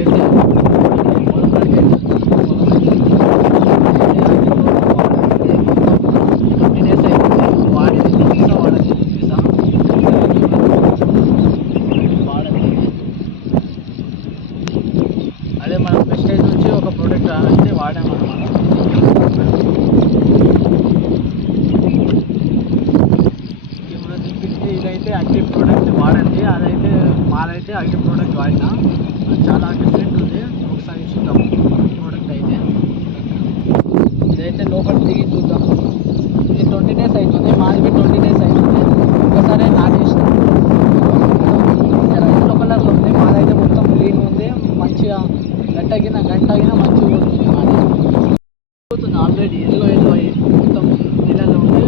అయితే పొలం కాడికి వెళ్తుంది. పొలం అయితే 20 డేస్ అవుతుంది వాడేది చూపిస్తా, వాడేది చూపిస్తా. వాడేది అదే మనం వెస్టేజ్ నుంచి ఒక ప్రోడక్ట్ అయితే వాడామన్నమాట. ఇదైతే అగ్రి ప్రోడక్ట్ వాడండి, అదైతే మాదైతే అగ్రి ప్రోడక్ట్ వాడినా, అది చాలా డిఫరెంట్ ఉంది. ఒకసారి చూద్దాం ప్రోడక్ట్ అయితే. ఇదైతే లోపల దిగి చూద్దాం. ఇది 20 డేస్ అవుతుంది, మాది 20 డేస్ అవుతుంది. ఒకసారి నాటేసినాం, ఎల్లో కలర్లో ఉంది. మాదైతే మొత్తం గ్రీన్ ఉంది, మంచిగా గంటగిన మంచిగా పోతుంది. మాది పోతుంది ఆల్రెడీ ఎల్లో అయ్యి మొత్తం నీళ్ళలో ఉంది,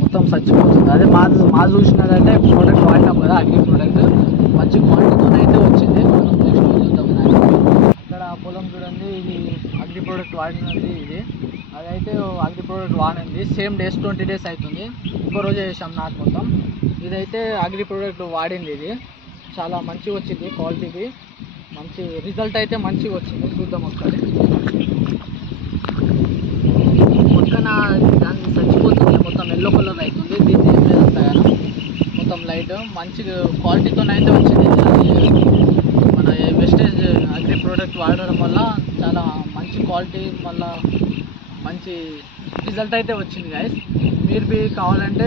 మొత్తం చచ్చిపోతుంది. అదే మాది చూసినదంటే ప్రోడక్ట్ వాడినాం కదా, అగ్రి ప్రోడక్ట్ మంచి క్వాలిటీతో అయితే వచ్చింది. నెక్స్ట్ చూద్దాం దాన్ని. అక్కడ పొలం చూడండి, ఇది అగ్రి ప్రోడక్ట్ వాడినది. ఇది అదైతే అగ్రి ప్రోడక్ట్ వాడింది సేమ్ డేస్ 20 డేస్ అవుతుంది. ఇంకో రోజు చేసాం నాటు మొత్తం. ఇదైతే అగ్రి ప్రోడక్ట్ వాడింది, ఇది చాలా మంచిగా వచ్చింది. క్వాలిటీకి మంచి రిజల్ట్ అయితే మంచిగా వచ్చింది. చూద్దాం ఒకసారి. పక్కన దాన్ని చచ్చిపోతుంది, మొత్తం ఎల్లో కలర్ అవుతుంది. దీన్ని ఏం లేదు అంతగానో, మొత్తం లైట్ మంచిగా క్వాలిటీతోనైతే వచ్చింది. మన వెస్టేజ్ అగ్రి ప్రోడక్ట్ వాడడం వల్ల చాలా మంచి క్వాలిటీ, మళ్ళీ మంచి రిజల్ట్ అయితే వచ్చింది గైస్. మీరు కావాలంటే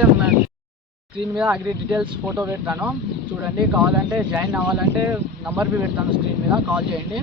స్క్రీన్ మీద అగ్రి డీటెయిల్స్ ఫోటో పెడతాను, చూడండి. కావాలంటే జాయిన్ అవ్వాలంటే నంబర్ పెడతాను స్క్రీన్ మీద, కాల్ చేయండి.